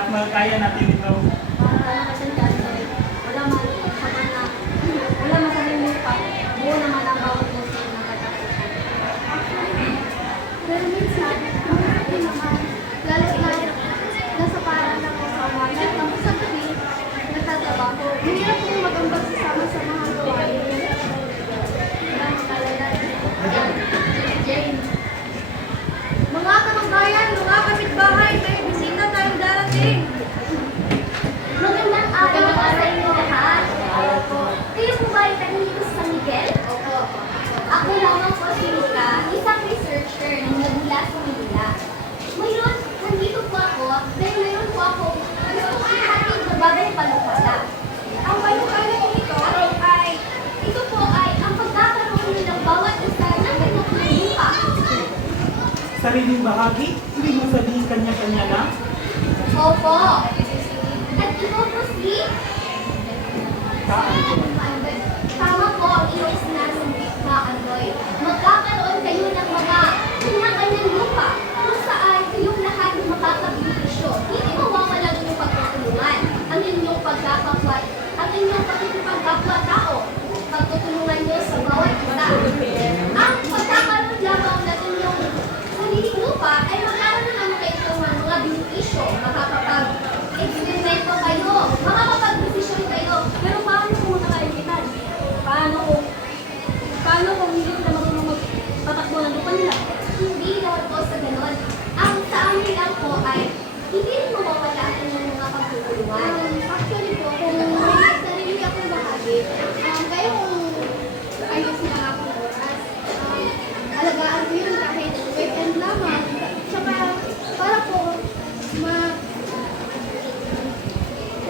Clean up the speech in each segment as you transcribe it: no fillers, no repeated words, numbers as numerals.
at magkaya natin ito. Para naman ka, Andoy. Wala man saman na, wala man sa lupa. Buo naman ang bawat puso na katapusan. Pero minsan, marami naman, lalo na nasa parang lang ako sa umaga, tapos sa gabi, nagtatrabaho. Mahirap kong magambag sasama sa mga gawain. Wala makalala. Jane. Mga kababayan, mga kapitbahay, may bisita tayong darating. Magandang araw po sa inyo lahat. Kayo po ba ay taga-dito sa San Miguel? Opo. Ako lamang po si Mika, isang researcher na nagmula sa Manila. Ngayon, nandito po ako dahil mayroon po ako gusto kong ihatid na bagong panukala. Ang panukala po ito po ay ang pagkakaroon ng bawat isa ng kanyang lupa. Sariling bahagi, hindi mo sabihin kanya-kanya lang. Opo. At ito po si... Tama po ang iyong sinasabi, Andoy. Magkakaroon kayo ng mga kanya-kanyang lupa kung saan kayong lahat makakabenepisyo. Hindi mawawalan ang inyong pagtutulungan, ang inyong pagkakapwa, ang inyong pagkakapwa-tao, pagtutulungan nyo sa bawat isa. Ang pagkakaroon lamang ng inyong sariling lupa ay magkakaroon naman kayo ng mga benepisyo, makakapag-eksperimento kayo, makakapag-desisyon kayo. Pero paano kung nakalimutan? Paano kung hindi sila marunong magpatakbo ng lupa nila? Hindi lahat po sa ganon. Ang sa amin lang po ay hindi rin mawawala ang inyong mga pagtutulungan. Actually po, kung may sarili akong bahagi, kaya kung ayos na akong oras, alagaan ko yun kahit weekend lamang. Tsaka, para po,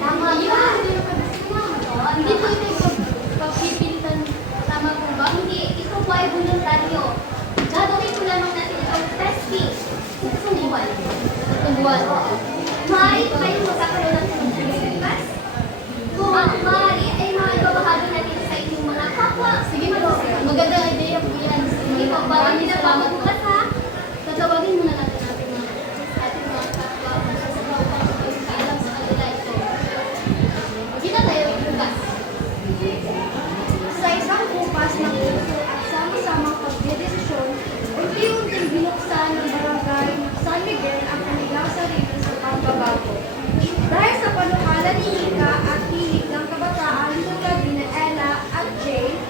Tama ba? hindi po ito pagpipilitan. Tama po ba? Hindi. Ito po ay voluntaryo. Gagawin ko lamang natin itong testing. Isang buwan. Itong buwan. Maaari pa kayong magkakaroon ng pagkakalipas. Kung maaari ay maibabahagi natin sa inyong mga kapwa. Sige po, magandang idea po yan. Sige po, marami na ba magbukas ha? Tatawagin muna natin ating mga kapwa kung sasabaw pa kung kailang sa kanila ito. Magkita tayo bukas. Sa isang bukas ng puso at sama-samang pagdedesisyon, unti-unting binuksan ng barangay San Miguel ang kanilang sarili sa pagbabago. Dahil sa panukala ni Mika at hilig ng kabataan tulad ni Ella at Jay,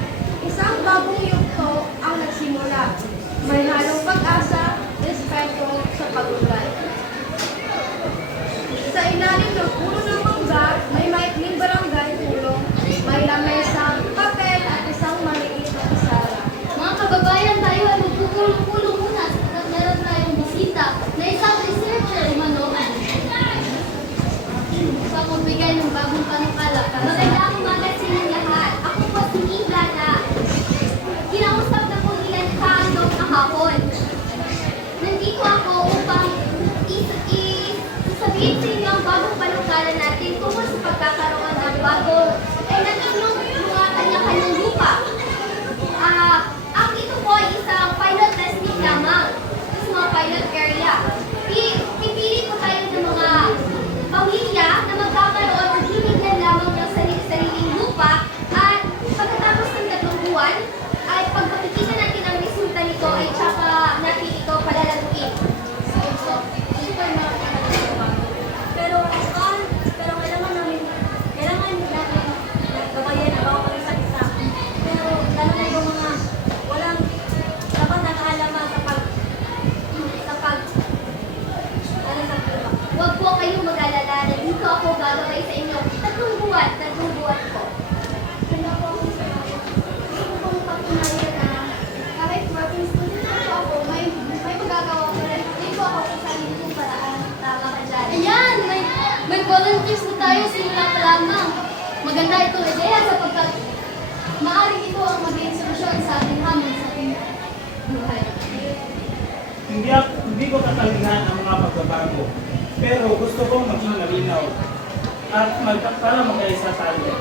isang bagong yugto ang nagsimula. May halong pag-asa, respeto sa pagulay. Sa ilalim ng puno ng mangga, may maikling barangay tulong, may lamesa, papel at isang maliit na sala. Mga kababayan, tayo ay magpupulong-pulong muna at meron tayong bisita na isang researcher, Mano. Sa magbigay ng bagong panukala. Magandang umaga sa inyo lahat. Ako po si Mika na kinausap na po nila ni Kaandong kahapon. Nandito ako upang isasabihin sa inyo ang bagong panukala natin tungkol sa pagkakaroon ng bago ay natulong mga kanya-kanyang lupa. Ang ito po ay isang pilot testing lamang sa mga pilot area. Pipili po tayo ng mga pamilya na magkakaroon ng hinignan lamang ng sariling lupa at pagkatapos ng 3 buwan ay pag makikita natin ang resulta nito ay tsaka natin ito palalaguin. So, super Pero kailangan natin nagkabayan na bawat isa isa. Pero lalo na yung mga walang dapat nakaalaman sa pag huwag po kayong mag-alala na dito ako gagawin sa inyo. 3 buwan po. Ganda po akong sabi. Gusto ko pong patunayan na kahit working student ako, may magagawa ko rin. Hindi po ako sa sarili kong paraan. Tama ka dyan. Ayan! May volunteers na tayo simula pa lamang. Maganda itong ideya sapagkat maaaring ito ang maging solusyon sa ating hamon sa ating buhay. Hindi ko katanggihan ang mga pagbabago, pero gusto kong maging malinaw at para magkaisa tayo.